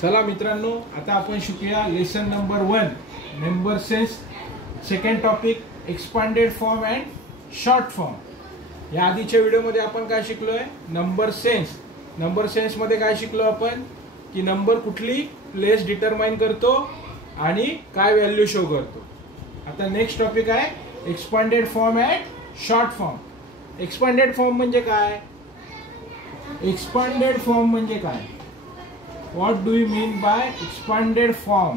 चला मित्रांनो, आता आपण शिकूया lesson number 1 number sense. Second topic expanded form and short form. या आधीच्या व्हिडिओमध्ये आपण काय शिकलोय? Number sense. नंबर सेन्स मध्ये काय शिकलो आपण? की नंबर कुठली प्लेस डिटरमाइन करतो आणि काय व्हॅल्यू शो करतो. आता नेक्स्ट टॉपिक आहे expanded form and short form. Expanded form म्हणजे काय? एक्सपांडेड फॉर्म म्हणजे काय? What do you mean by expanded form?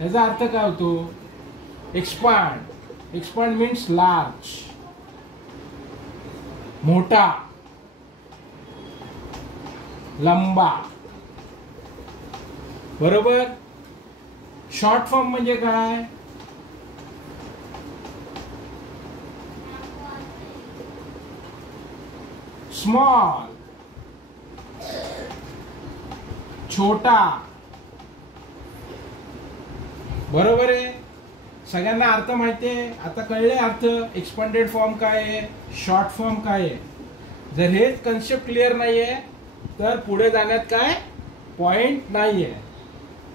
याचा अर्थ काय होतो? एक्सपांड. एक्सपांड मीन्स लार्ज, मोठा, लंबा. बरोबर. शॉर्ट फॉर्म म्हणजे काय? स्मॉल, छोटा. बरोबर आहे. सगळ्यांना अर्थ माहिती आहे. आता कळले अर्थ. एक्सपांडेड फॉर्म काय आहे, शॉर्ट फॉर्म काय आहे. जर हे कन्सेप्ट क्लिअर नाहीये तर पुढे जाण्यात काय पॉइंट नाहीये.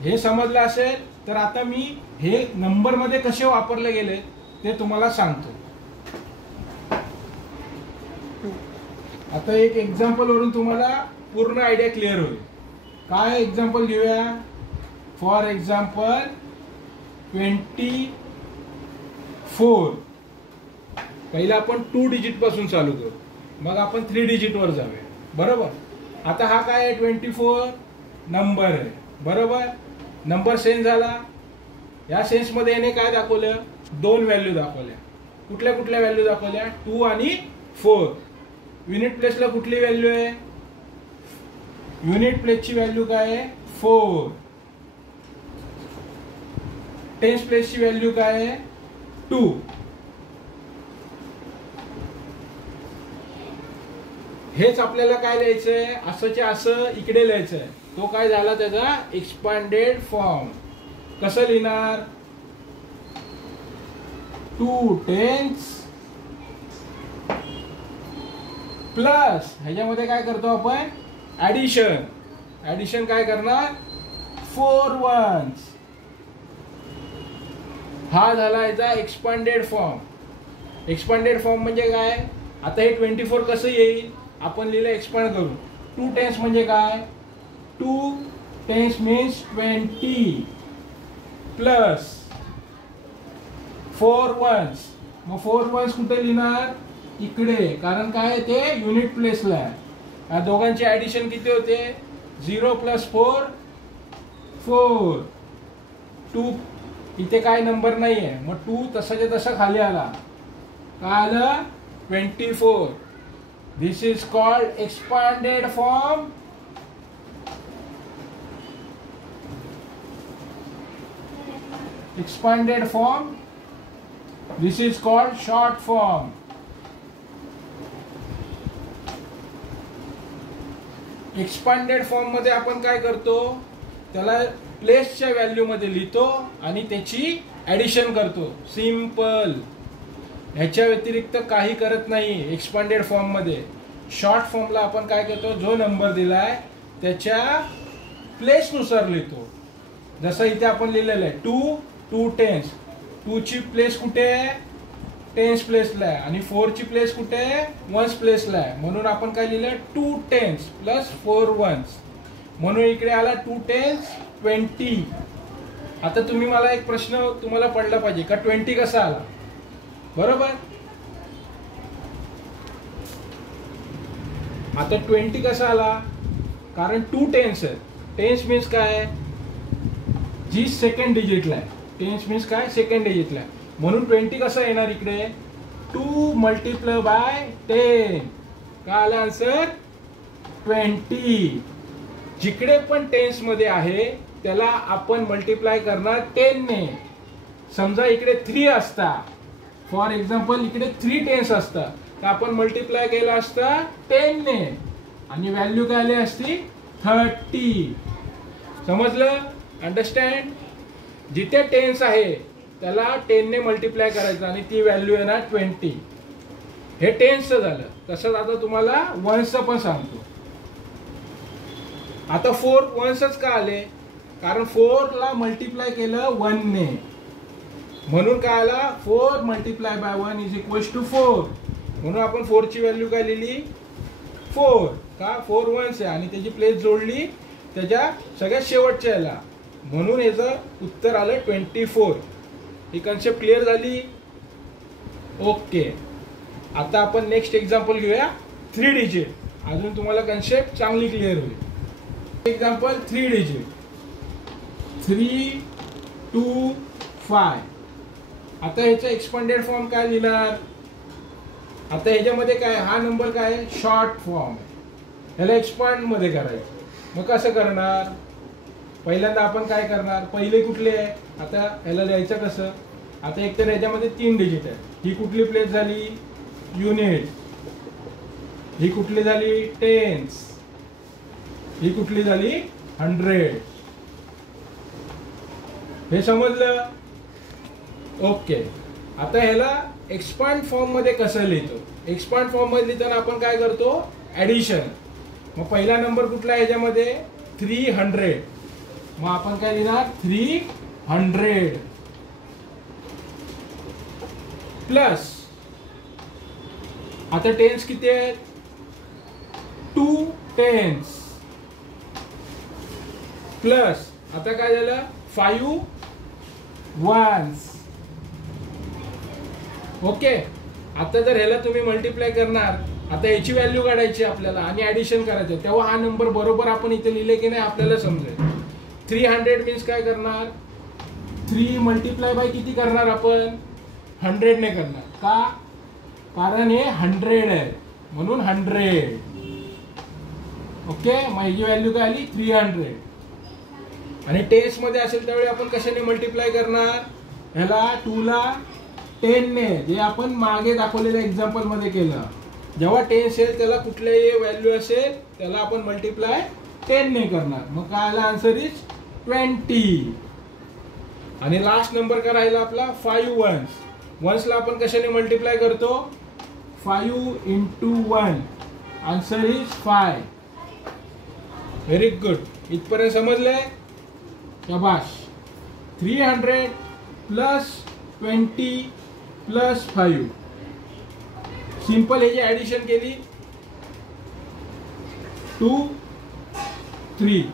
हे समजलं असेल तर आता मी हे नंबर मध्ये कसे वापरले गेले ते तुम्हाला सांगतो. आता एक एक्झाम्पल वरून तुम्हाला पूर्ण आयडिया क्लिअर होईल. काय एक्झाम्पल घेऊया? For example 24. पहिला आपण 2 डिजिट पासून चालू करू, मग आपण 3 डिजिट वर जाऊया. बरोबर. आता हा काय आहे? 24 नंबर आहे. बरोबर. नंबर सेन्स झाला. या सेन्स मध्ये याने काय दाखवलं? 2 व्हॅल्यू दाखवल्या. कुठल्या कुठल्या व्हॅल्यू दाखवल्या? 2 आणि 4. युनिट प्लेसला कुठली व्हॅल्यू आहे? युनिट प्लेसची व्हॅल्यू काय आहे? 4. टेन्स प्लेसची व्हॅल्यू काय आहे? 2. हेच आपल्याला काय लिहायचंय? असंच्या असं इकडे लिहायचंय. तो काय झाला त्याचा एक्सपांडेड फॉर्म. कसं लिहिणार? 2 टेन्स प्लस ह्याच्यामध्ये काय करतो आपण? ऍडिशन. ऍडिशन काय करणार? 4 वन्स. हा झाला याचा एक्सपांडेड फॉर्म. एक्सपांडेड फॉर्म म्हणजे काय? आता हे 24 कसं येईल? आपण लिहिलं एक्सपांड करून. 2 टेन्स म्हणजे काय? 2 टेन्स मीन्स 20 प्लस 4 वन्स. मग 4 वन्स कुठे लिहिणार? इकडे. कारण काय ते युनिट प्लेसला आहे. या दोघांचे ऍडिशन किती होते? 0 प्लस 4 4. 2 इथे काय नंबर नाहीये, मग 2 तसाच्या तसा खाली आला. काय आलं? 24. This is called expanded form. Expanded form. This is called short form. Expanded form मध्ये आपण काय करतो? त्याला प्लेसच्या व्हॅल्यू मध्ये लिहितो आणि त्याची ऍडिशन करतो. सिंपल. ह्याच्या व्यतिरिक्त काही करत नाही एक्सपांडेड फॉर्म मध्ये. शॉर्ट फॉर्मला आपण काय करतो? जो नंबर दिलाय त्याच्या प्लेस नुसार लिहितो. जसं इथे आपण लिहिलेलं आहे 2 टेन्स. 2 ची प्लेस कुठे आहे? टेन्स प्लेसला आहे. आणि 4 ची प्लेस कुठे आहे? वन्स प्लेसला आहे. म्हणून आपण काय लिहिलं? 2 टेन्स प्लस 4 वन्स. म्हणून इकडे आला 2 टेन्स 20. आता तुम्ही मला एक प्रश्न तुम्हाला पडला पाहिजे का 20 कसा आला? बरोबर. आता 20 कसा आला? कारण 2 टेन्स आहे. टेन्स मीन्स काय? जी सेकंड डिजिटला आहे. टेन्स मीन्स काय? सेकंड डिजिटला आहे. म्हणून 20 कसं येणार इकडे? 2 मल्टिप्लाय बाय 10. काय आलं आन्सर? 20. जिकडे पण टेन्स मध्ये आहे त्याला आपण मल्टिप्लाय करणार 10 ने. समजा इकडे 3 असता, फॉर एक्झाम्पल इकडे 3 टेन्स असता, तर आपण मल्टिप्लाय केला असता 10 ने आणि व्हॅल्यू काय आली असती? 30. समजलं? अंडरस्टँड? जिथे टेन्स आहे त्याला 10 ने मल्टिप्लाय करायचं आणि ती व्हॅल्यू येणार 20. हे टेन्सचं झालं. तसंच आता तुम्हाला वन्सचं पण सांगतो. आता 4 वन्सच का आले, कारण 4 ला मल्टिप्लाय केलं 1 ने, म्हणून काय आला 4 multiply by 1 is equals to 4. म्हणून आपण 4 ची व्हॅल्यू काय लिहिली 4. का 4 वन्स आहे आणि त्याची प्लेस जोडली त्याच्या सगळ्यात शेवटच्या याला, म्हणून याचं उत्तर आलं 24. ही कन्सेप्ट क्लिअर झाली. ओके, आता आपण नेक्स्ट एक्झाम्पल घेऊया 3 डिजिट. अजून तुम्हाला कन्सेप्ट चांगली क्लिअर होईल. Example 3 digit 3, 2, 5. आता ह्याचा एक्सपांडेड फॉर्म काय लिहिणार. आता ह्याच्यामध्ये काय, हा नंबर काय शॉर्ट फॉर्म आहे, ह्याला एक्सपांड मध्ये करायचं. मग कसं करणार, पहिल्यांदा आपण काय करणार, पहिले कुठले आहे, आता ह्याला लिहायचं कसं. आता एक तर ह्याच्यामध्ये 3 डिजिट आहे, ही कुठली प्लेस झाली युनिट, ही कुठली झाली टेन्स, ही कुठली झाली 100. हे समजलं. ओके, आता ह्याला एक्सपांड फॉर्म मध्ये कसं लिहितो. एक्सपांड फॉर्म मध्ये लिहिताना आपण काय करतो ऍडिशन. मग पहिला नंबर कुठला आहे ह्याच्यामध्ये 300. मग आपण काय लिहिणार 300 प्लस, आता टेन्स किती आहेत 2 टेन्स प्लस, आता काय झालं 5 वन्स. ओके, आता जर ह्याला तुम्ही मल्टिप्लाय करणार, आता याची व्हॅल्यू काढायची आपल्याला आणि ऍडिशन करायचं, तेव्हा हा नंबर बरोबर आपण इथे लिहिले की नाही आपल्याला समजेल. 300 मीन्स काय करणार 3 मल्टिप्लाय बाय किती करणार आपण 100 ने करणार. का, कारण हे 100 आहे म्हणून 100. ओके, मग याची व्हॅल्यू काय आली 300. आणि टेन्स मध्ये असेल त्यावेळी आपण कशाने मल्टिप्लाय करणार, ह्याला 2 ला 10 ने, जे आपण मागे दाखवलेल्या एक्झाम्पल मध्ये केलं. जेव्हा टेन्स येईल त्याला कुठल्याही व्हॅल्यू असेल त्याला आपण मल्टिप्लाय 10 ने करणार. मग काय आला आन्सर इज 20. आणि लास्ट नंबर करायला आपला 5 वन्स. वन्सला आपण कशाने मल्टिप्लाय करतो 5 into 1, answer is 5. Very good, इथपर्यंत समजलंय. शाबाश. 300 प्लस 20 प्लस 5. सिंपल ह्याची ऍडिशन केली 2, 3.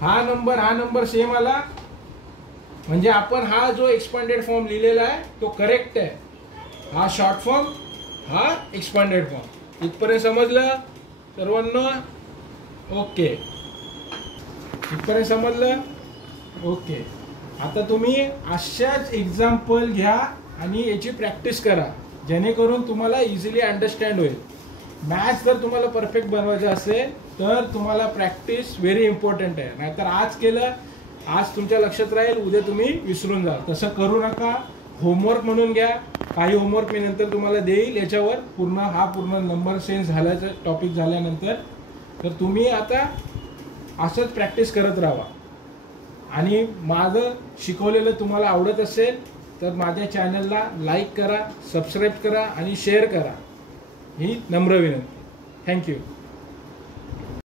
हा नंबर सेम आला, म्हणजे आपण हा जो एक्सपांडेड फॉर्म लिहिलेला आहे तो करेक्ट आहे. हा शॉर्ट फॉर्म, हा एक्सपांडेड फॉर्म. इथपर्यंत समजलं सर्वांना. ओके, इथपर्यंत समजलं. ओके, आता तुम्ही अशाच एक्झाम्पल घ्या आणि याची प्रॅक्टिस करा, जेणेकरून तुम्हाला इझिली अंडरस्टँड होईल. मॅथ्स जर तुम्हाला परफेक्ट बनवायचं असेल तर तुम्हाला प्रॅक्टिस व्हेरी इम्पॉर्टंट आहे. नाहीतर आज केलं, आज तुमच्या लक्षात राहील, उद्या तुम्ही विसरून जा. तसं करू नका. होमवर्क म्हणून घ्या. काही होमवर्क मी नंतर तुम्हाला देईल याच्यावर, पूर्ण नंबर सेन्स झाल्याचं टॉपिक झाल्यानंतर. तर तुम्ही आता असंच प्रॅक्टिस करत राहा. आणि माझं शिकवलेलं तुम्हाला आवडत असेल तर माझ्या चॅनलला लाईक करा, सबस्क्राईब करा आणि शेअर करा. ही नम्र विनंती. थँक्यू.